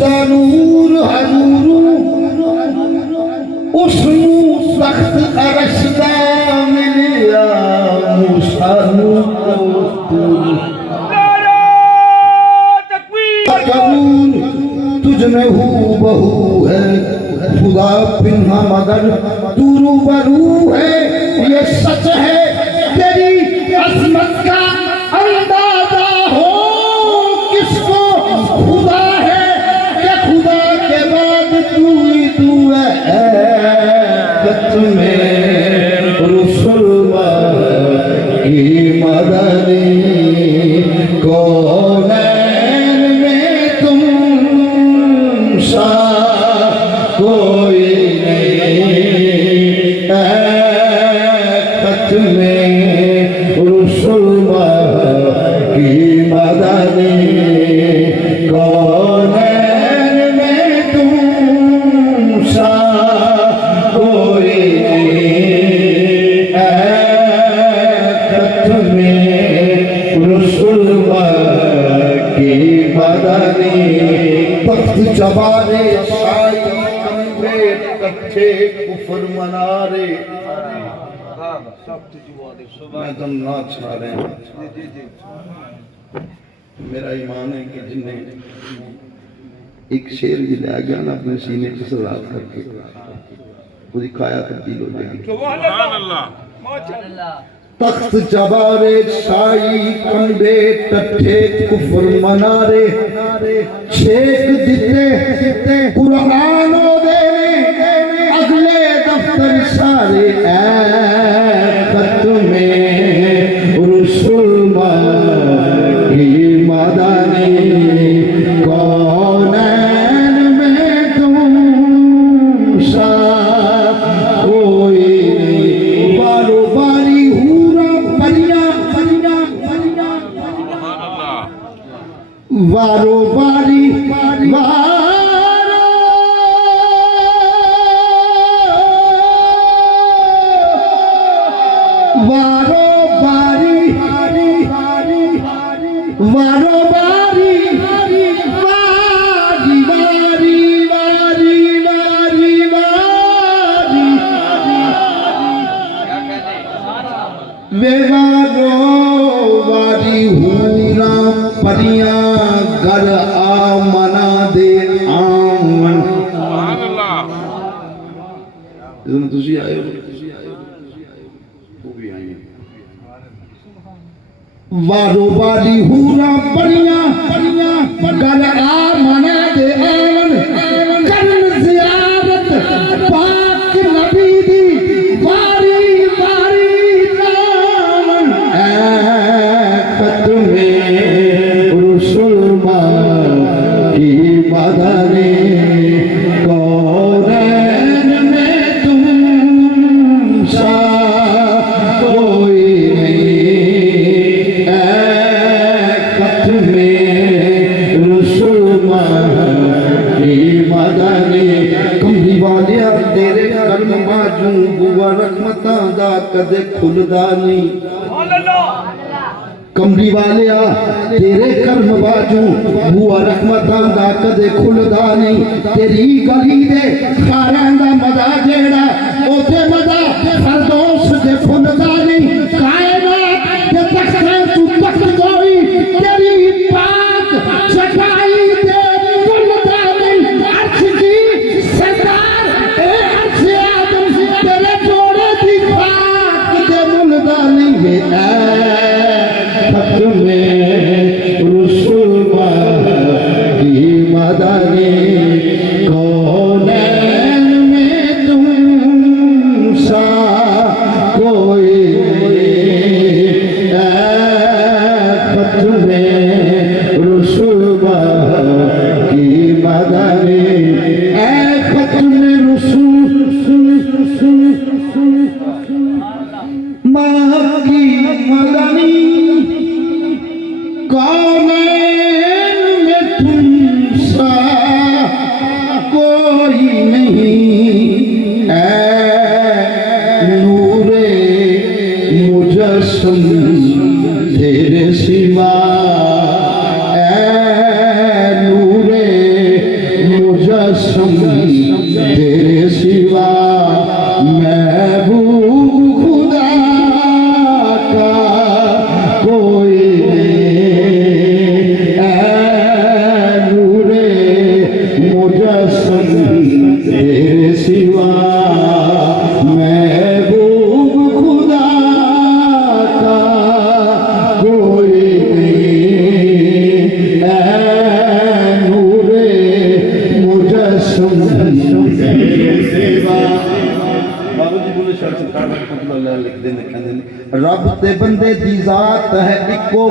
दा नूर हजूर उसनू तख्त अरश दा मिलिया मूसा नू तुझ में हू बहू है खुदा पिन्हा मगर तू रूबरू है ये सच है तेरी अजमत का अंदाजा हो किसको खुदा है कि खुदा के बाद तू ही तू है सच में रुsul की मदनी कौन कोई नहीं खत में रुsul की मदनी कौन में तुम सा कोई नहीं खत में रुsul की मदनी तख्त जबारे कच्चे कुफर मनारे मैं तुम ना छा रहे हैं। मेरा ईमान है कि जिन्हें एक शेर भी ले गया ना अपने सीने से सलाह करके पूरी काया तब्दील हो जाएगी। तख्त जबारे शाही कंबे टट्ठे कुफर मनारे शेख दिते कुरानो दे अगले दफ्तर सारे खत में रुsul की मदनी कौन में तुम सा कोई बारो बारी वारो बारी वारो बारी वारो बारी वारी वारी वारी वारी वारी वे वारो वारी हूना परियां घर आ मना दे आमन तुझी आए वो भी आए वारो वाली हूरा परियां घर आ मना दे आमन करन ज़ियारत पाक नबी दी वारी वारी दामन खत में रुsul की मदनी कौन में तुम सा कोई नहीं खत में रुsul की मदनी कमली वाले तेरे कर्म बाजू बुआ रहमतां दा कदे खुलदा नहीं कमली वाले तेरे कर्म बाजू बुआ रहमतां दा कदे खुलदा नहीं तेरी गली दे खारां दा मदा जेड़ा ओते मदा फरदौस दे खुलदा नहीं कायनात दे तख्ते तू तख्त जोई तेरी पाक चटाई दे खुलदा नहीं अर्श की सरदार ए अर्श आदम तेरे जोड़े दी पाक दे मुलदा नहीं वे खत में रुsul की मदनी कौन में तुम सा कोई रब ते बंदे दी जात है इको